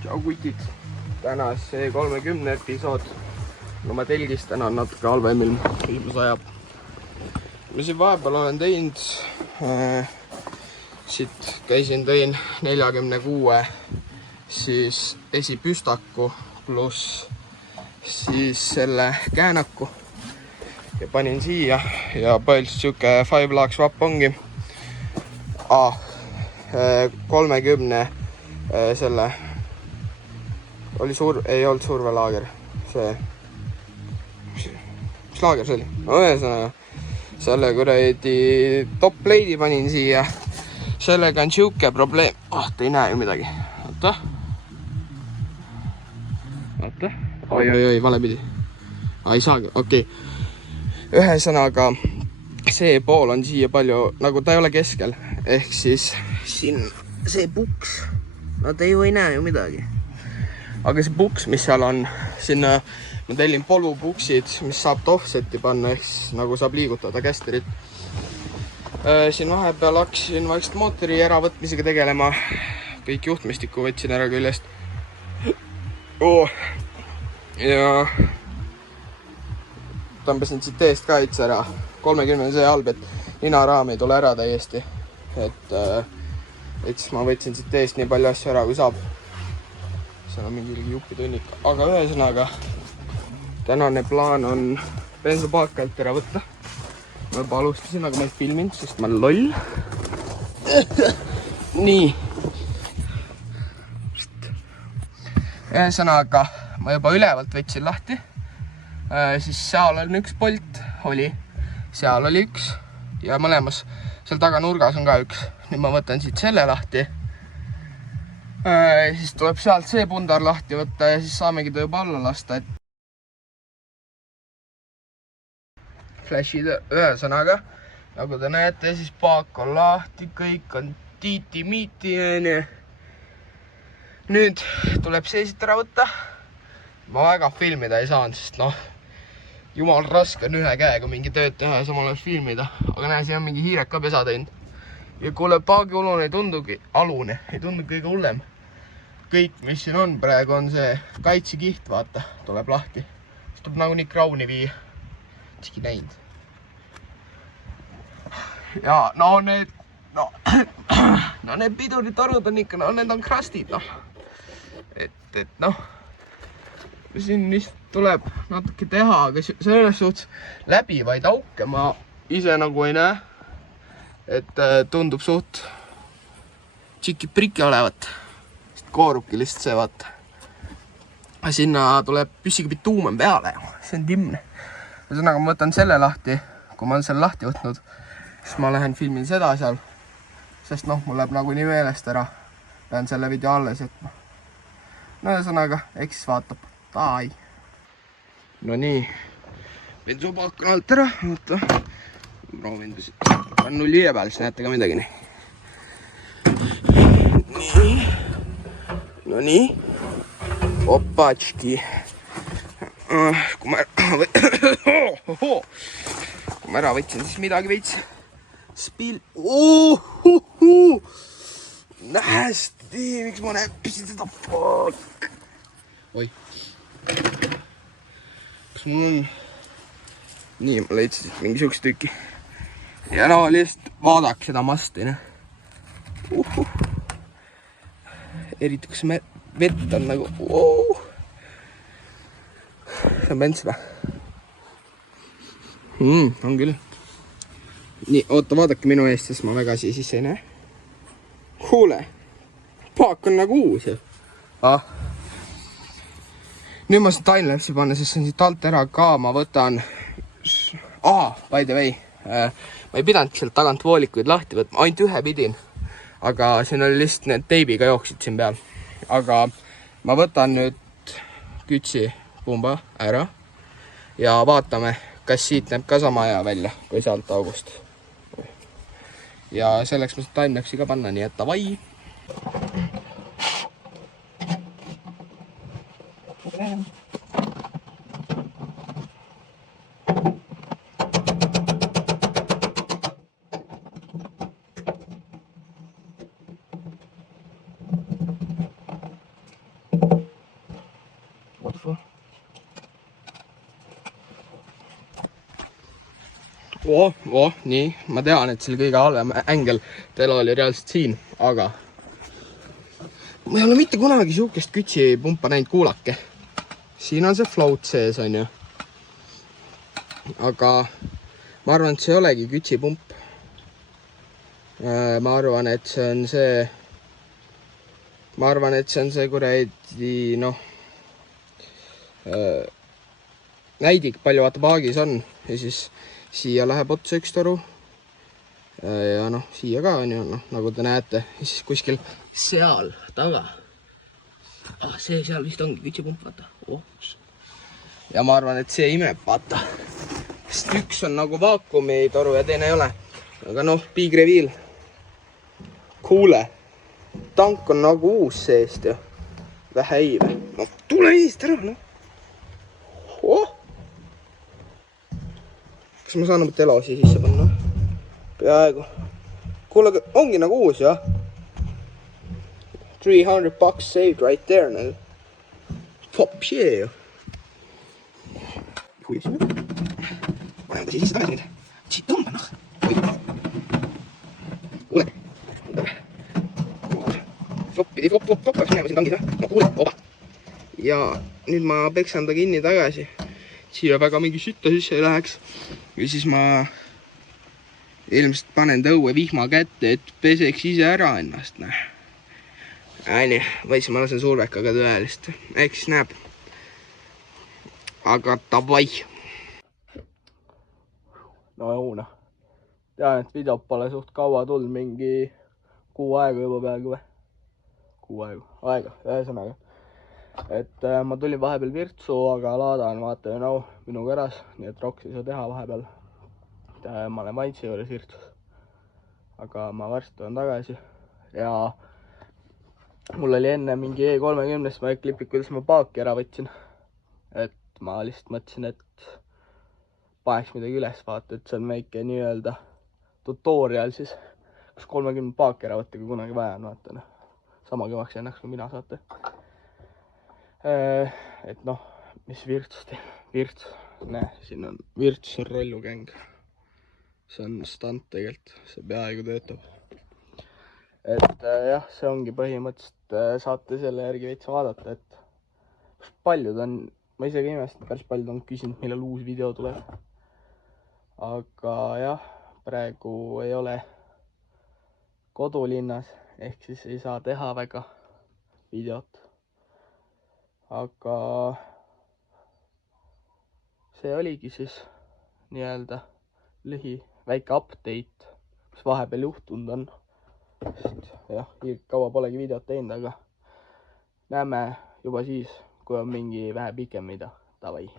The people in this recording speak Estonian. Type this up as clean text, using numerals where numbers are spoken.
Tšau kutid, tänas see 30 episood. No ma telgis täna on natuke halvem ilm, ilm sajab. Ma siin vahepeal olen teinud, siit käisin, tõin 46 siis esipüstaku pluss siis selle käänaku ja panin siia ja põhiliselt siuke 5 laaks vapp ongi 30 selle oli ei olnud survelaager, see mis laager see oli? No ühesõnaga selle kuradi top plate'i panin siia, sellega on siuke probleem, te ei näe ju midagi, oota, oi, valepidi, ei saagi, okei. Ühesõnaga see pool on siia palju, nagu ta ei ole keskel, ehk siis siin see puks, no te ju ei näe ju midagi. Aga see puks, mis seal on, sinna ma tellin polupuksid, mis saab offseti panna, ehk siis nagu saab liigutada kästerit. Siin vahepeal hakkasin vaikselt mootori äravõtmisega tegelema, kõik juhtmestikku võtsin ära küljest. Ja tõmbasin siit eest ka üldse ära, 30 on see halb, et ninaraam ei tule ära täiesti, et siis ma võtsin siit eest nii palju asju ära kui saab. Seal on mingi jupitunnik, aga ühesõnaga tänane plaan on bensupaak alt ära võtta. Ma juba alustasin, aga ma ei filminud, sest ma olen loll. Nii. Ühesõnaga ma juba ülevalt võtsin lahti. Siis seal on üks polt, seal oli üks ja mõlemas, seal taga nurgas on ka üks. Nüüd ma võtan siit selle lahti. Siis tuleb sealt see pundar lahti võtta ja siis saamegi ta juba alla lasta. Flashid ühesõnaga, nagu te näete, siis paak on lahti, kõik on tiiti-miiti. Nüüd tuleb see siit ära võtta. Ma väga filmida ei saanud, sest jumal raske on ühe käega mingi tööd teha ja samal ajal filmida. Aga näe, siin on mingi hiirek ka pesa teinud. Ja kuule, paagiulune ei tundugi, ei tundu kõige hullem. Kõik, mis siin on praegu, on see kaitsekiht, vaata, tuleb lahti. Siis tuleb nagu nii krauni viia. Isegi näinud. Ja need piduritorud on ikka, need on krastid, siin vist tuleb natuke teha, aga selles suhtes läbivaid auke ma ise nagu ei näe. Et tundub suht tšiki-priki olevat. Koorubki lihtsalt see, vaata. Sinna tuleb püssiga bituumen peale. See on timne. Ühesõnaga ma võtan selle lahti. Kui ma olen selle lahti võtnud, siis ma lähen filmin seda seal. Sest mul läheb nagu nii meelest ära. Pean selle video alles jätma. No ühesõnaga, eks siis vaatab. Taai. No nii. Bensupaak on alt ära. Oota. Proovin siit. On 0 peal, siis näete ka midagi nii. Nii. No nii. Opatški. Kui ma ära võtsin, siis midagi veits. Spill. Nästi. Miks ma näppisin seda? Fuck. Oi. Kas mul on... Nii, ma leidsin siit mingi siukest tükki. Ja lihtsalt vaadake seda masti. Eriti, kus vett on nagu... See on pents või? On küll. Nii, oota, vaadake minu eest, sest ma väga sisse ei näe. Kuule, paak on nagu uus. Nüüd ma saan timelapsi panna, sest see on siit alt ära ka. Ma võtan... by the way. Ma ei pidanud sealt tagant voolikuid lahti võtma, ainult ühe pidin. Aga siin oli lihtsalt need teibiga jooksid siin peal. Aga ma võtan nüüd kütsi pumba ära ja vaatame, kas siit näeb ka sama hea välja kui sealt august. Ja selleks ma seda timelapsi ka panna, nii et davai. Nii, ma tean, et see oli kõige halvem ängel, telo oli reaalselt siin, aga ma ei ole mitte kunagi siukest kütsipumpa näinud, kuulake. Siin on see float sees, on ju. Aga ma arvan, et see ei olegi kütsipump. Ma arvan, et see on see kuradi, noh, näidik, palju vaata paagis on. Ja siis siia läheb otsa üks toru. Ja noh, siia ka on ju, noh, nagu te näete. Ja siis kuskil seal taga. See seal vist ongi kütsipump, vaata. Ja ma arvan, et see imeb, vaata. Sest üks on nagu vaakumitoru ja teine ei ole. Aga noh, big reveal. Kuule. Tank on nagu uus seest ja vähe iive. No tule eest ära, noh. Kas ma saan oma telosi sisse panna? Peaaegu. Kuule, ongi nagu uus, jah? $300 saved right there, nagu. Вообще ju. Kui siin nüüd? Paneme ta sisse tagasi nüüd. Siit tõmba, noh. Kuule. Flop, peaks minema siin tangid, või? No kuule, oba. Ja nüüd ma peksan ta kinni tagasi. Siia väga mingi sütta sisse ei läheks. Ja siis ma ilmselt panen tõue vihma kätte, et peseks ise ära ennast, näe. Või siis ma lasen survekaga tõelist. Eks siis näeb. Aga davai. No õuna. Tean, et videot pole suht kaua tulnud, mingi kuu aega juba peaaegu või? Kuu aega, ühesõnaga. Et ma tulin vahepeal Virtsu, aga Laada on vaata ju minuga eras, nii et roks ei saa teha vahepeal. Ma olen Vaitsi juures Virtsus. Aga ma varsti tulen tagasi. Ja mul oli enne mingi E30-st ma klipid, kuidas ma paaki ära võtsin. Et ma lihtsalt mõtlesin, et paneks midagi üles vaata, et see on väike nii-öelda tutorial siis, kus 30 paaki ära võtta, kui kunagi vaja on vaata. Sama kõvaks ennaks, kui mina saate. Et noh, mis Virtsus teeb? Virtsus, näe, siin on Virtsus on rollukäng. See on stand tegelikult, see peaaegu töötab. Et jah, see ongi põhimõtteliselt, saate selle järgi veits vaadata, et paljud on, ma isegi imestan, päris paljud on küsinud, millal uus video tuleb. Aga jah, praegu ei ole kodulinnas, ehk siis ei saa teha väga videot. Aga see oligi siis nii-öelda väike update, mis vahepeal juhtunud on. Sest jah, kaua polegi videot teinud, aga näeme juba siis, kui on mingi vähe pikem video. Davai.